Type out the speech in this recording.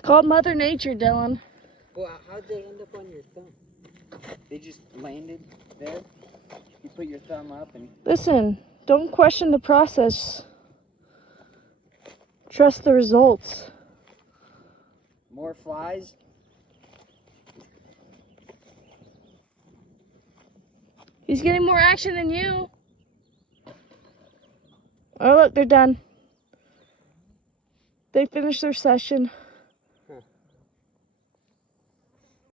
It's called Mother Nature, Dylan. Well, how'd they end up on your thumb? They just landed there? You put your thumb up and... Listen, don't question the process. Trust the results. More flies? He's getting more action than you. Oh, look, they're done. They finished their session.